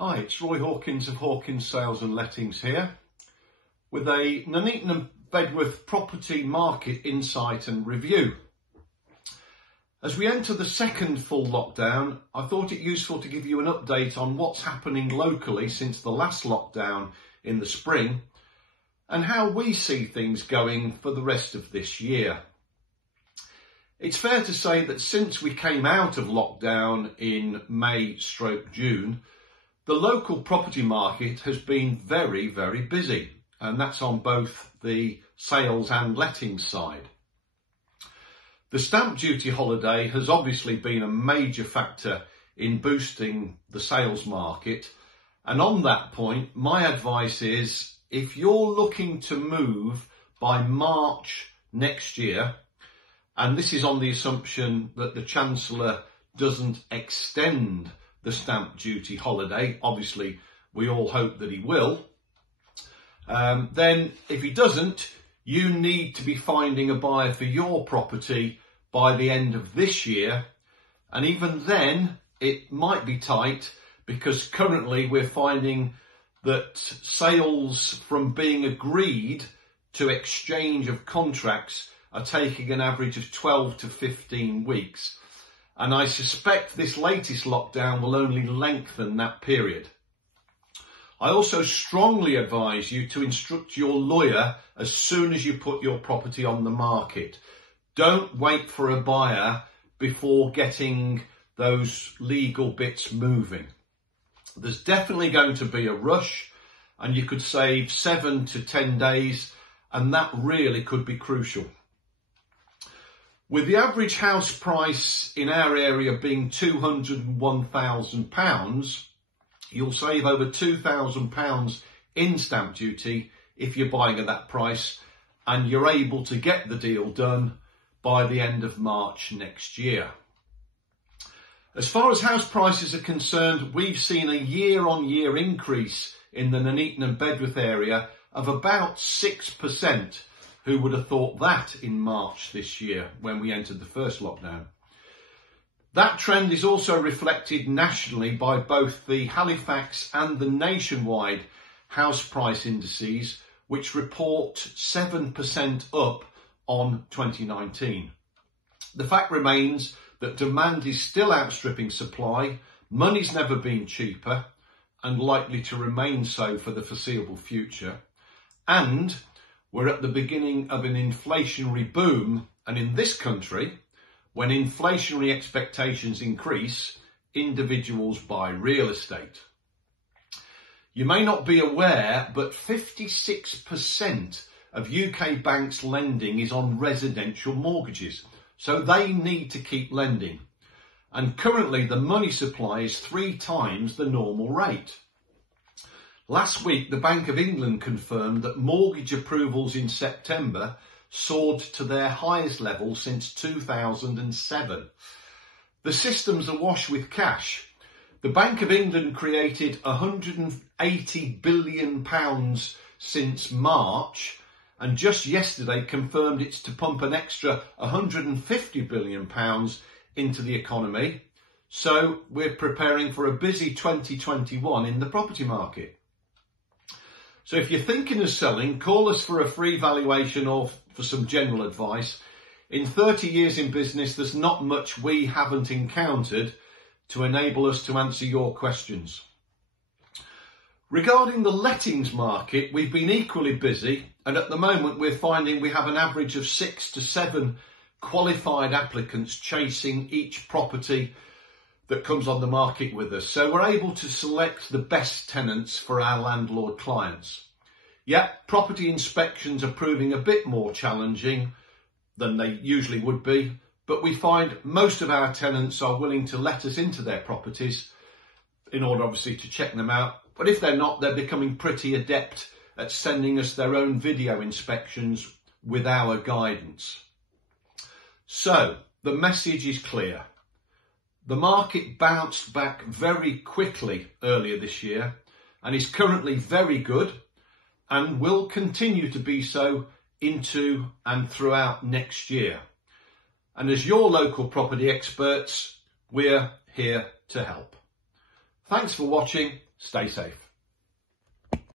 Hi, it's Roy Hawkins of Hawkins Sales and Lettings here with a Nuneaton and Bedworth property market insight and review. As we enter the second full lockdown, I thought it useful to give you an update on what's happening locally since the last lockdown in the spring and how we see things going for the rest of this year. It's fair to say that since we came out of lockdown in May/June, the local property market has been very, very busy, and that's on both the sales and lettings side. The stamp duty holiday has obviously been a major factor in boosting the sales market, and on that point, my advice is if you're looking to move by March next year, and this is on the assumption that the Chancellor doesn't extend the stamp duty holiday, obviously we all hope that he will, then if he doesn't, you need to be finding a buyer for your property by the end of this year, and even then it might be tight because currently we're finding that sales from being agreed to exchange of contracts are taking an average of 12 to 15 weeks. And I suspect this latest lockdown will only lengthen that period. I also strongly advise you to instruct your lawyer as soon as you put your property on the market. Don't wait for a buyer before getting those legal bits moving. There's definitely going to be a rush, and you could save 7 to 10 days, and that really could be crucial. With the average house price in our area being £201,000, you'll save over £2,000 in stamp duty if you're buying at that price, and you're able to get the deal done by the end of March next year. As far as house prices are concerned, we've seen a year-on-year increase in the Nuneaton and Bedworth area of about 6%. Who would have thought that in March this year when we entered the first lockdown? That trend is also reflected nationally by both the Halifax and the nationwide house price indices, which report 7% up on 2019. The fact remains that demand is still outstripping supply, money's never been cheaper and likely to remain so for the foreseeable future, and we're at the beginning of an inflationary boom, and in this country, when inflationary expectations increase, individuals buy real estate. You may not be aware, but 56% of UK banks' lending is on residential mortgages, so they need to keep lending. And currently the money supply is 3 times the normal rate. Last week, the Bank of England confirmed that mortgage approvals in September soared to their highest level since 2007. The system's awash with cash. The Bank of England created £180 billion since March, and just yesterday confirmed it's to pump an extra £150 billion into the economy. So we're preparing for a busy 2021 in the property market. So if you're thinking of selling, call us for a free valuation or for some general advice. In 30 years in business, there's not much we haven't encountered to enable us to answer your questions. Regarding the lettings market, we've been equally busy, and at the moment we're finding we have an average of 6 to 7 qualified applicants chasing each property that comes on the market with us. So we're able to select the best tenants for our landlord clients. Yet property inspections are proving a bit more challenging than they usually would be, but we find most of our tenants are willing to let us into their properties in order obviously to check them out. But if they're not, they're becoming pretty adept at sending us their own video inspections with our guidance. So the message is clear. The market bounced back very quickly earlier this year and is currently very good and will continue to be so into and throughout next year. And as your local property experts, we're here to help. Thanks for watching Stay safe.